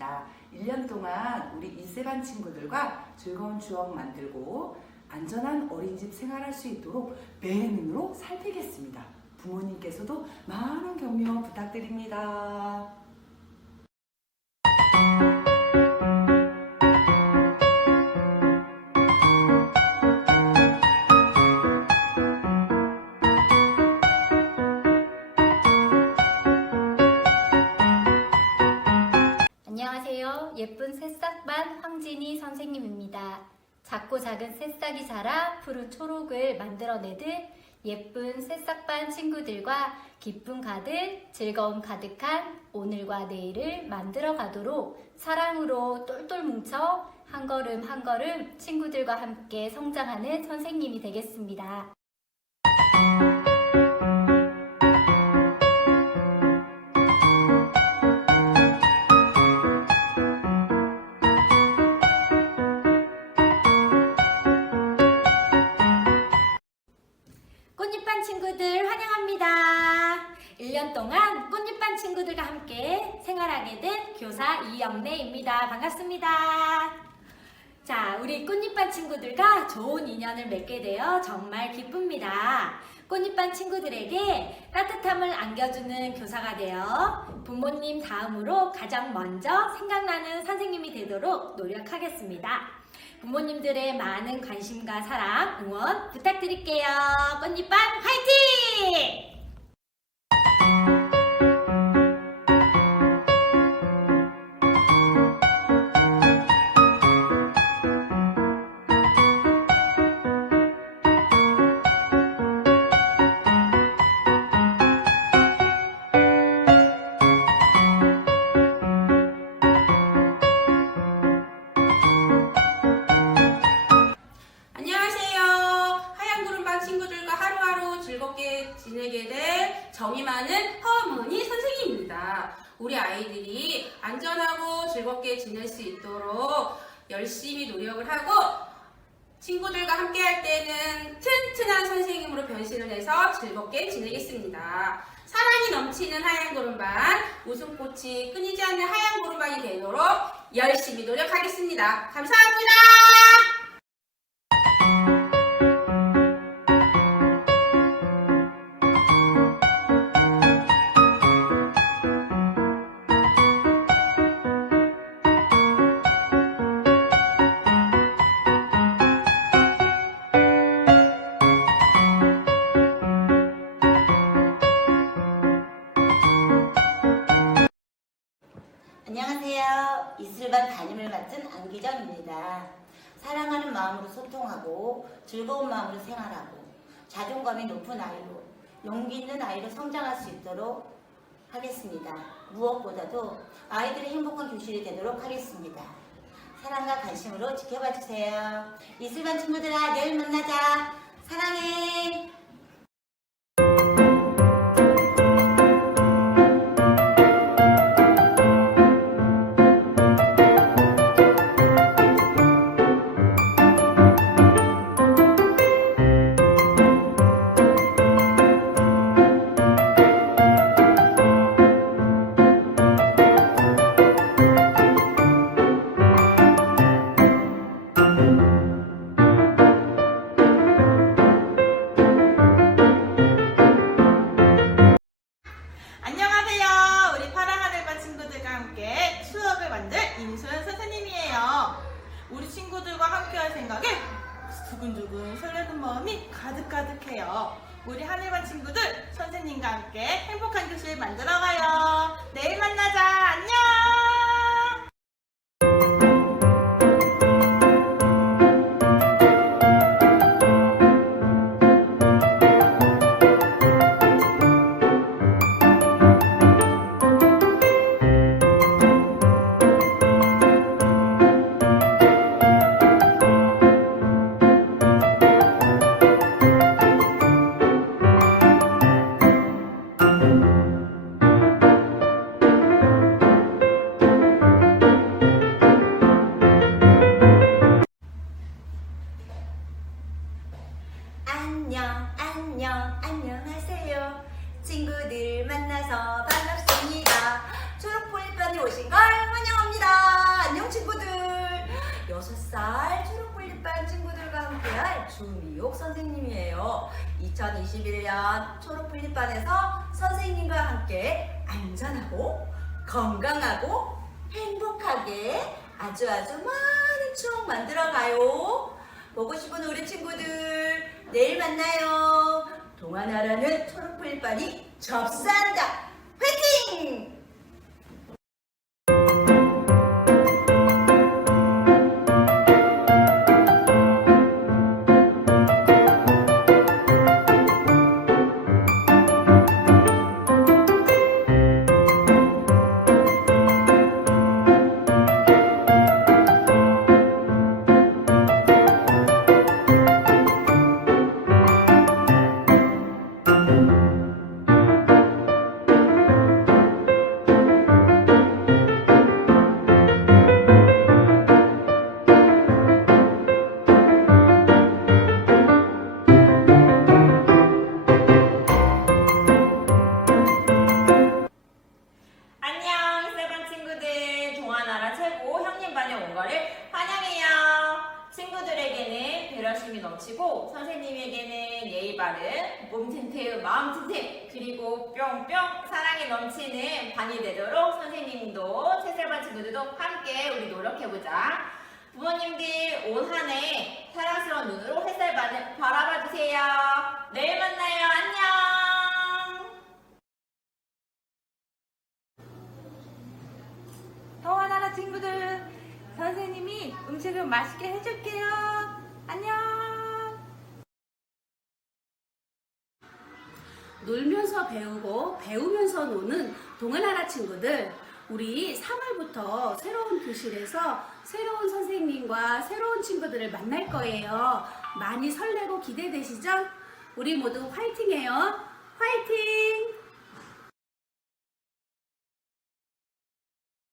조연희입니다. 1년 동안 우리 이세반 친구들과 즐거운 추억 만들고 안전한 어린이집 생활할 수 있도록 매 눈으로 살피겠습니다. 부모님께서도 많은 격려 부탁드립니다. 3학반 황진희 선생님입니다. 작고 작은 새싹이 자라 푸른 초록을 만들어내듯 예쁜 새싹반 친구들과 기쁨 가득 즐거움 가득한 오늘과 내일을 만들어 가도록 사랑으로 똘똘 뭉쳐 한 걸음 한 걸음 친구들과 함께 성장하는 선생님이 되겠습니다. 1년 동안 꽃잎반 친구들과 함께 생활하게 된 교사 이영래입니다. 반갑습니다. 자, 우리 꽃잎반 친구들과 좋은 인연을 맺게 되어 정말 기쁩니다. 꽃잎반 친구들에게 따뜻함을 안겨주는 교사가 되어 부모님 다음으로 가장 먼저 생각나는 선생님이 되도록 노력하겠습니다. 부모님들의 많은 관심과 사랑, 응원 부탁드릴게요. 꽃잎반 화이팅! 될 정이 많은 허문희 선생님입니다. 우리 아이들이 안전하고 즐겁게 지낼 수 있도록 열심히 노력을 하고 친구들과 함께 할 때는 튼튼한 선생님으로 변신을 해서 즐겁게 지내겠습니다. 사랑이 넘치는 하얀 구름반, 웃음꽃이 끊이지 않는 하얀 구름반이 되도록 열심히 노력하겠습니다. 감사합니다. 안녕하세요. 이슬반 담임을 맡은 안기정입니다. 사랑하는 마음으로 소통하고 즐거운 마음으로 생활하고 자존감이 높은 아이로 용기 있는 아이로 성장할 수 있도록 하겠습니다. 무엇보다도 아이들의 행복한 교실이 되도록 하겠습니다. 사랑과 관심으로 지켜봐 주세요. 이슬반 친구들아 내일 만나자. 사랑해. 두근두근 설레는 마음이 가득가득해요. 우리 하늘반 친구들 선생님과 함께 행복한 교실 만들어가요. 안녕, 안녕, 안녕하세요. 친구들 만나서 반갑습니다. 초록 볼리반이 오신 걸 환영합니다. 안녕 친구들. 6살 초록불립반 친구들과 함께할 주미옥 선생님이에요. 2021년 초록불립반에서 선생님과 함께 안전하고 건강하고 행복하게 아주 아주 많은 추억 만들어 가요. 보고 싶은 우리 친구들 내일 만나요. 동안하라는 초록불립반이 접수한다. 화이팅! 넘치고 선생님에게는 예의 바른 몸 튼튼, 마음 튼튼, 그리고 뿅뿅 사랑이 넘치는 반이 되도록 선생님도 새살반 친구들도 함께 우리 노력해보자. 부모님들 올 한 해 사랑스러운 눈으로 햇살반을 바라봐 주세요. 내일 만나요. 안녕. 동안하나 친구들, 선생님이 음식을 맛있게 해줄게요. 안녕. 놀면서 배우고 배우면서 노는 동안하나 친구들 우리 3월부터 새로운 교실에서 새로운 선생님과 새로운 친구들을 만날 거예요. 많이 설레고 기대되시죠? 우리 모두 화이팅해요. 화이팅!